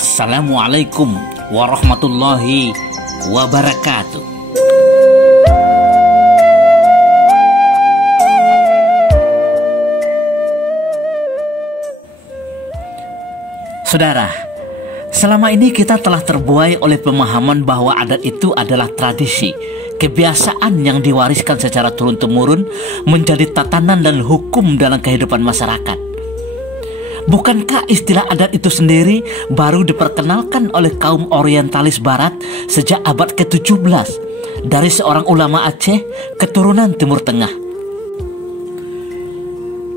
Assalamualaikum warahmatullahi wabarakatuh. Saudara, selama ini kita telah terbuai oleh pemahaman bahwa adat itu adalah tradisi, kebiasaan yang diwariskan secara turun-temurun menjadi tatanan dan hukum dalam kehidupan masyarakat. Bukankah istilah adat itu sendiri baru diperkenalkan oleh kaum orientalis barat sejak abad ke-17 dari seorang ulama Aceh keturunan Timur Tengah?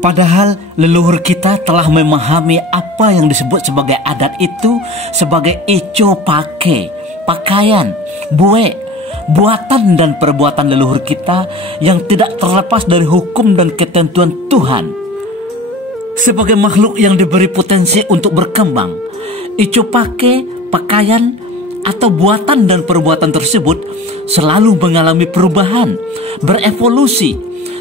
Padahal leluhur kita telah memahami apa yang disebut sebagai adat itu sebagai ico pake, pakaian, buek, buatan dan perbuatan leluhur kita yang tidak terlepas dari hukum dan ketentuan Tuhan. Sebagai makhluk yang diberi potensi untuk berkembang, ico pake, pakaian, atau buatan dan perbuatan tersebut selalu mengalami perubahan, berevolusi,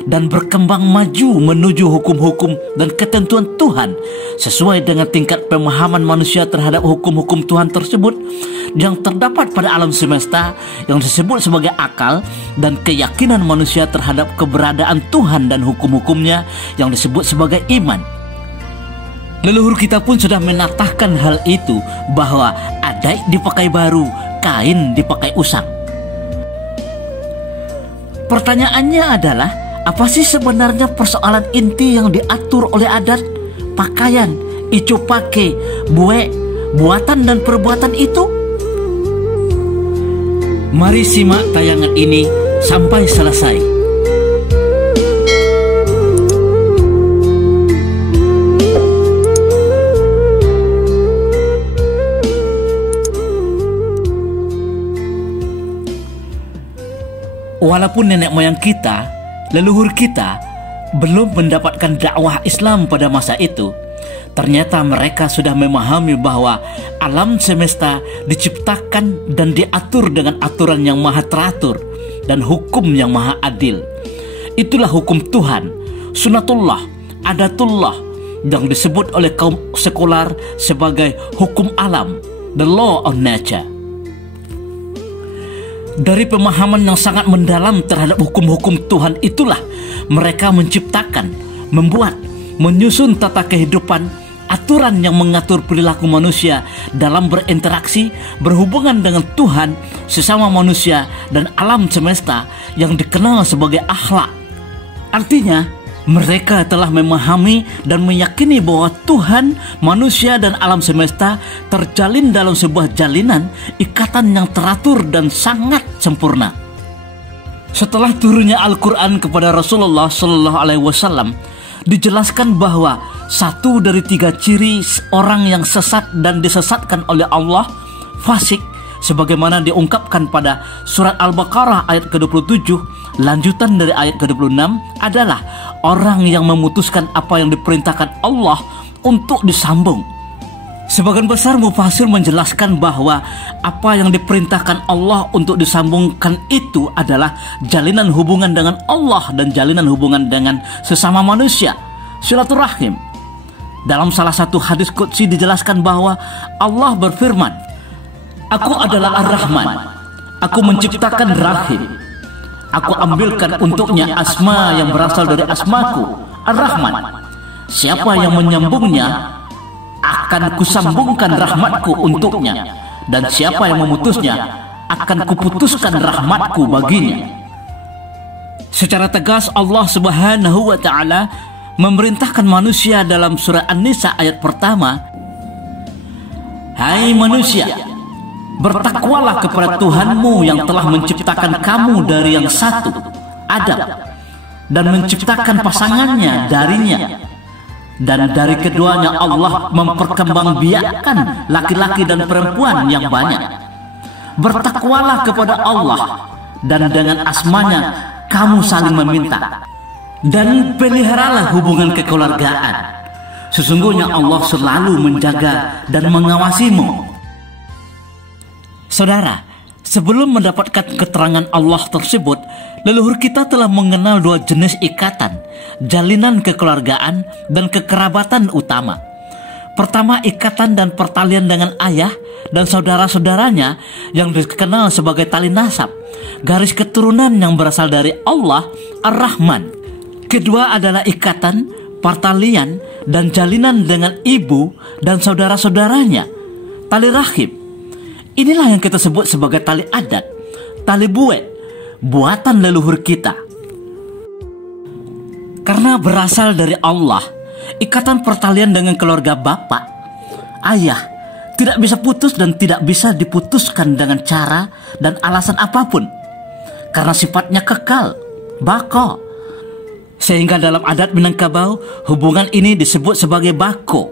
dan berkembang maju menuju hukum-hukum dan ketentuan Tuhan sesuai dengan tingkat pemahaman manusia terhadap hukum-hukum Tuhan tersebut yang terdapat pada alam semesta yang disebut sebagai akal, dan keyakinan manusia terhadap keberadaan Tuhan dan hukum-hukumnya yang disebut sebagai iman. Leluhur kita pun sudah menatahkan hal itu, bahwa adai dipakai baru, kain dipakai usang. Pertanyaannya adalah, apa sih sebenarnya persoalan inti yang diatur oleh adat, pakaian, ico pake, buek, buatan dan perbuatan itu? Mari simak tayangan ini sampai selesai. Walaupun nenek moyang kita, leluhur kita, belum mendapatkan dakwah Islam pada masa itu, ternyata mereka sudah memahami bahwa alam semesta diciptakan dan diatur dengan aturan yang maha teratur dan hukum yang maha adil. Itulah hukum Tuhan, sunatullah, adatullah, yang disebut oleh kaum sekular sebagai hukum alam, the law of nature. Dari pemahaman yang sangat mendalam terhadap hukum-hukum Tuhan itulah mereka menciptakan, membuat, menyusun tata kehidupan, aturan yang mengatur perilaku manusia dalam berinteraksi, berhubungan dengan Tuhan, sesama manusia, dan alam semesta yang dikenal sebagai akhlak. Artinya, mereka telah memahami dan meyakini bahwa Tuhan, manusia, dan alam semesta terjalin dalam sebuah jalinan ikatan yang teratur dan sangat sempurna. Setelah turunnya Al-Quran kepada Rasulullah SAW, dijelaskan bahwa satu dari 3 ciri orang yang sesat dan disesatkan oleh Allah, fasik, sebagaimana diungkapkan pada surat Al-Baqarah ayat ke-27, lanjutan dari ayat ke-26, adalah orang yang memutuskan apa yang diperintahkan Allah untuk disambung. Sebagian besar mufassir menjelaskan bahwa apa yang diperintahkan Allah untuk disambungkan itu adalah jalinan hubungan dengan Allah dan jalinan hubungan dengan sesama manusia, silaturahim. Dalam salah satu hadis qudsi dijelaskan bahwa Allah berfirman, "Aku adalah Ar-Rahman, aku menciptakan rahim. Aku ambilkan untuknya asma yang berasal dari asmaku, Ar-Rahman. Siapa yang menyambungnya, akan kusambungkan rahmatku untuknya. Dan siapa yang memutusnya, akan kuputuskan rahmatku baginya." Secara tegas Allah Subhanahu wa Ta'ala memerintahkan manusia dalam surah An-Nisa ayat pertama, "Hai manusia, bertakwalah kepada Tuhanmu yang telah menciptakan kamu dari yang satu, Adam, dan menciptakan pasangannya darinya. Dan dari keduanya Allah memperkembangbiakkan laki-laki dan perempuan yang banyak. Bertakwalah kepada Allah, dan dengan asmanya kamu saling meminta. Dan peliharalah hubungan kekeluargaan. Sesungguhnya Allah selalu menjaga dan mengawasimu." Saudara, sebelum mendapatkan keterangan Allah tersebut, leluhur kita telah mengenal 2 jenis ikatan, jalinan kekeluargaan dan kekerabatan utama. Pertama, ikatan dan pertalian dengan ayah dan saudara-saudaranya yang dikenal sebagai tali nasab, garis keturunan yang berasal dari Allah Ar-Rahman. Kedua adalah ikatan, pertalian, dan jalinan dengan ibu dan saudara-saudaranya, tali rahim. Inilah yang kita sebut sebagai tali adat, tali buet, buatan leluhur kita. Karena berasal dari Allah, ikatan pertalian dengan keluarga bapak, ayah, tidak bisa putus dan tidak bisa diputuskan dengan cara dan alasan apapun. Karena sifatnya kekal, bako. Sehingga dalam adat Minangkabau, hubungan ini disebut sebagai bako.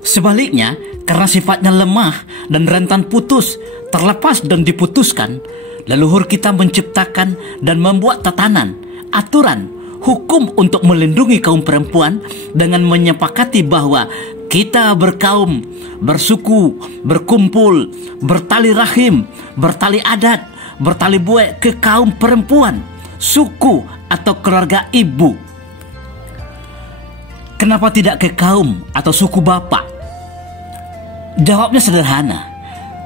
Sebaliknya, karena sifatnya lemah dan rentan putus, terlepas dan diputuskan, leluhur kita menciptakan dan membuat tatanan, aturan, hukum untuk melindungi kaum perempuan dengan menyepakati bahwa kita berkaum, bersuku, berkumpul, bertali rahim, bertali adat, bertali buek ke kaum perempuan, suku atau keluarga ibu. Kenapa tidak ke kaum atau suku bapak? Jawabnya sederhana.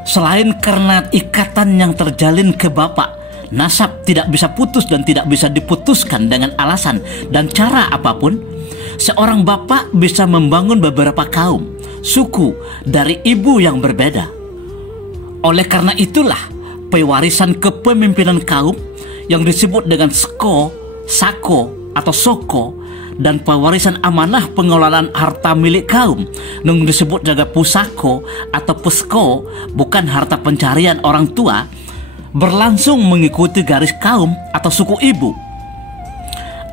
Selain karena ikatan yang terjalin ke bapak, nasab tidak bisa putus dan tidak bisa diputuskan dengan alasan dan cara apapun, seorang bapak bisa membangun beberapa kaum, suku dari ibu yang berbeda. Oleh karena itulah, pewarisan kepemimpinan kaum yang disebut dengan sko, sako, atau soko, dan pewarisan amanah pengelolaan harta milik kaum yang disebut juga pusako atau pesko, bukan harta pencarian orang tua, berlangsung mengikuti garis kaum atau suku ibu.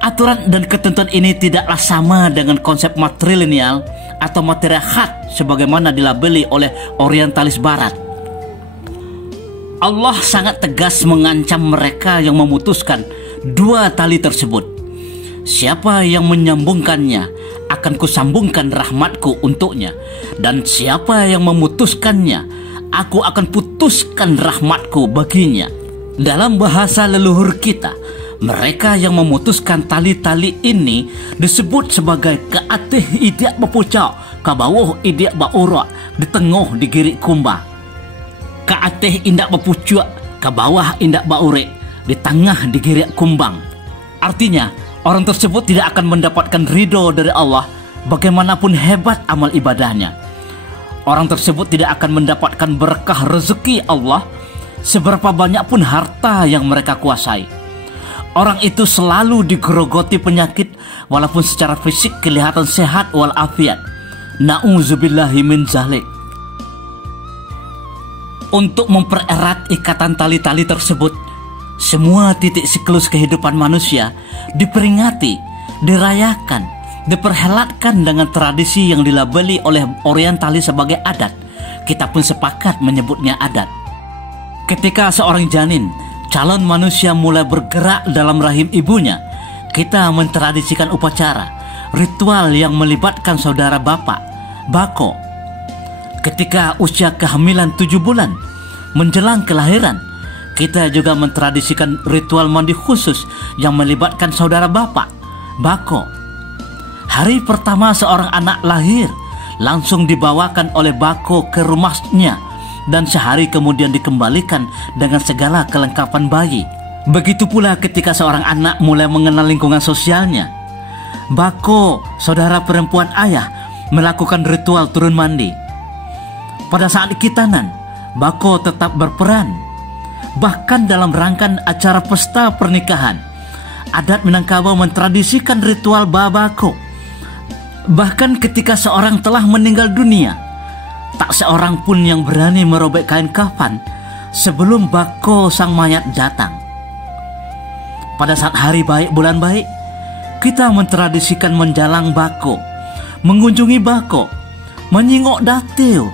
Aturan dan ketentuan ini tidaklah sama dengan konsep matrilineal atau matriarkat sebagaimana dilabeli oleh orientalis barat. Allah sangat tegas mengancam mereka yang memutuskan dua tali tersebut. Siapa yang menyambungkannya akan kusambungkan rahmatku untuknya, dan siapa yang memutuskannya aku akan putuskan rahmatku baginya. Dalam bahasa leluhur kita, mereka yang memutuskan tali-tali ini disebut sebagai keatih idiak bapucak, kabawuh idiak baura, di tengah digirik kumbah. Keatih indak bapucak, kabawah indak baure, di tengah digirik kumbang. Artinya, orang tersebut tidak akan mendapatkan ridho dari Allah bagaimanapun hebat amal ibadahnya. Orang tersebut tidak akan mendapatkan berkah rezeki Allah seberapa banyak pun harta yang mereka kuasai. Orang itu selalu digerogoti penyakit walaupun secara fisik kelihatan sehat walafiat. Na'udzubillahi min zalik. Untuk mempererat ikatan tali-tali tersebut, semua titik siklus kehidupan manusia diperingati, dirayakan, diperhelatkan dengan tradisi yang dilabeli oleh orientalis sebagai adat. Kita pun sepakat menyebutnya adat. Ketika seorang janin, calon manusia mulai bergerak dalam rahim ibunya, kita mentradisikan upacara, ritual yang melibatkan saudara bapak, bako. Ketika usia kehamilan 7 bulan, menjelang kelahiran, kita juga mentradisikan ritual mandi khusus yang melibatkan saudara bapak, bako. Hari pertama seorang anak lahir langsung dibawakan oleh bako ke rumahnya dan sehari kemudian dikembalikan dengan segala kelengkapan bayi. Begitu pula ketika seorang anak mulai mengenal lingkungan sosialnya, bako, saudara perempuan ayah, melakukan ritual turun mandi. Pada saat kitanan, bako tetap berperan. Bahkan dalam rangkaian acara pesta pernikahan, adat Minangkabau mentradisikan ritual babako. Bahkan ketika seorang telah meninggal dunia, tak seorang pun yang berani merobek kain kafan sebelum bako sang mayat datang. Pada saat hari baik bulan baik, kita mentradisikan menjalang bako, mengunjungi bako, menyingok datil.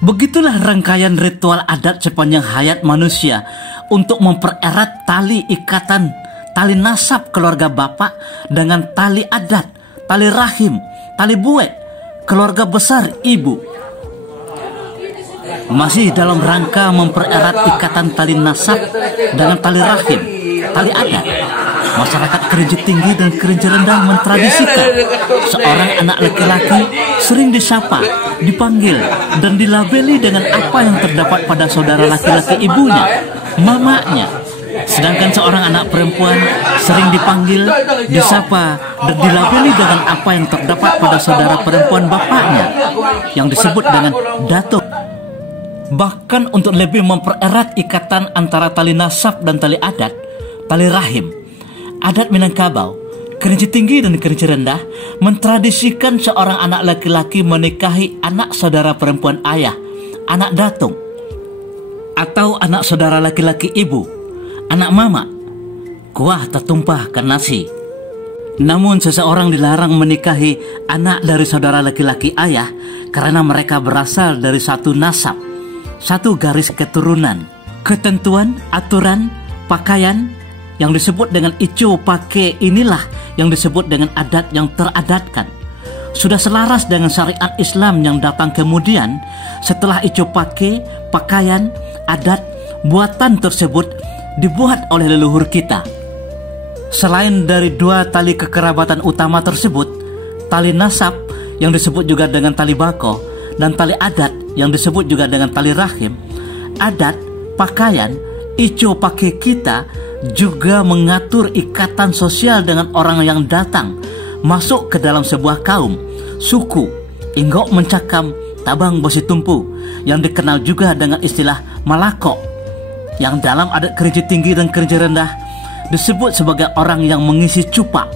Begitulah rangkaian ritual adat sepanjang hayat manusia untuk mempererat tali ikatan, tali nasab keluarga bapak dengan tali adat, tali rahim, tali buet, keluarga besar ibu. Masih dalam rangka mempererat ikatan tali nasab dengan tali rahim, tali adat, Masyarakat Kerinci Tinggi dan Kerinci Rendah mentradisikan seorang anak laki-laki sering disapa, dipanggil, dan dilabeli dengan apa yang terdapat pada saudara laki-laki ibunya, mamanya. Sedangkan seorang anak perempuan sering dipanggil, disapa, dan dilabeli dengan apa yang terdapat pada saudara perempuan bapaknya, yang disebut dengan datuk. Bahkan untuk lebih mempererat ikatan antara tali nasab dan tali adat, tali rahim, adat Minangkabau, Kerinci Tinggi dan Kerinci Rendah mentradisikan seorang anak laki-laki menikahi anak saudara perempuan ayah, anak datung, atau anak saudara laki-laki ibu, anak mama. Kuah tertumpahkan nasi. Namun seseorang dilarang menikahi anak dari saudara laki-laki ayah karena mereka berasal dari satu nasab, satu garis keturunan. Ketentuan, aturan, pakaian yang disebut dengan ico pake inilah yang disebut dengan adat yang teradatkan. Sudah selaras dengan syariat Islam yang datang kemudian setelah ico pake, pakaian, adat, buatan tersebut dibuat oleh leluhur kita. Selain dari dua tali kekerabatan utama tersebut, tali nasab yang disebut juga dengan tali bako dan tali adat yang disebut juga dengan tali rahim, adat, pakaian, ico pake kita juga mengatur ikatan sosial dengan orang yang datang masuk ke dalam sebuah kaum, suku, inggok mencakam, tabang besi tumpu, yang dikenal juga dengan istilah malako, yang dalam adat Kerinci Tinggi dan Kerinci Rendah disebut sebagai orang yang mengisi cupa.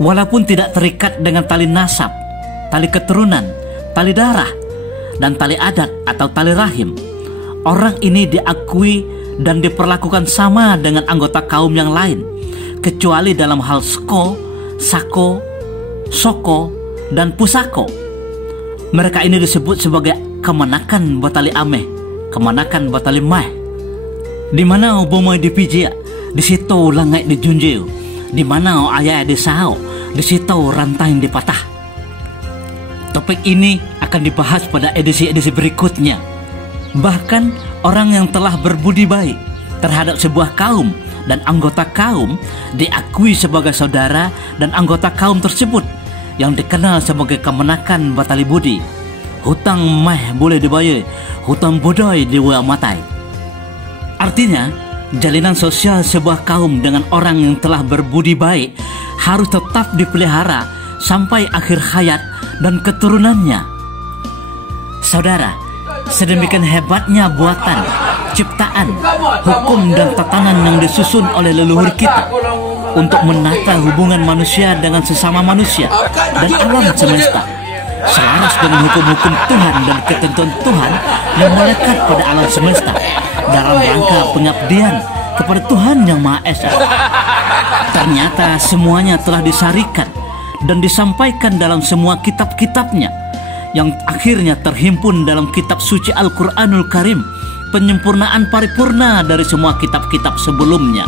Walaupun tidak terikat dengan tali nasab, tali keturunan, tali darah, dan tali adat atau tali rahim, orang ini diakui dan diperlakukan sama dengan anggota kaum yang lain, kecuali dalam hal sko, sako, soko, dan pusako. Mereka ini disebut sebagai kemenakan batali ameh, kemenakan batali mah. Di mana bomai dipijia, di situ langai dijunjil. Di mana ayah disao, di situ rantai dipatah. Topik ini akan dibahas pada edisi-edisi berikutnya. Bahkan orang yang telah berbudi baik terhadap sebuah kaum dan anggota kaum diakui sebagai saudara dan anggota kaum tersebut yang dikenal sebagai kemenakan batali budi. Hutang mah boleh dibayar, hutang bodoi diwamatai. Artinya, jalinan sosial sebuah kaum dengan orang yang telah berbudi baik harus tetap dipelihara sampai akhir hayat dan keturunannya. Saudara, sedemikian hebatnya buatan, ciptaan, hukum dan tatanan yang disusun oleh leluhur kita untuk menata hubungan manusia dengan sesama manusia dan alam semesta, selaras dengan hukum-hukum Tuhan dan ketentuan Tuhan yang melekat pada alam semesta dalam rangka pengabdian kepada Tuhan yang Maha Esa. Ternyata semuanya telah disarikan dan disampaikan dalam semua kitab-kitabnya, yang akhirnya terhimpun dalam kitab suci Al-Quranul Karim, penyempurnaan paripurna dari semua kitab-kitab sebelumnya.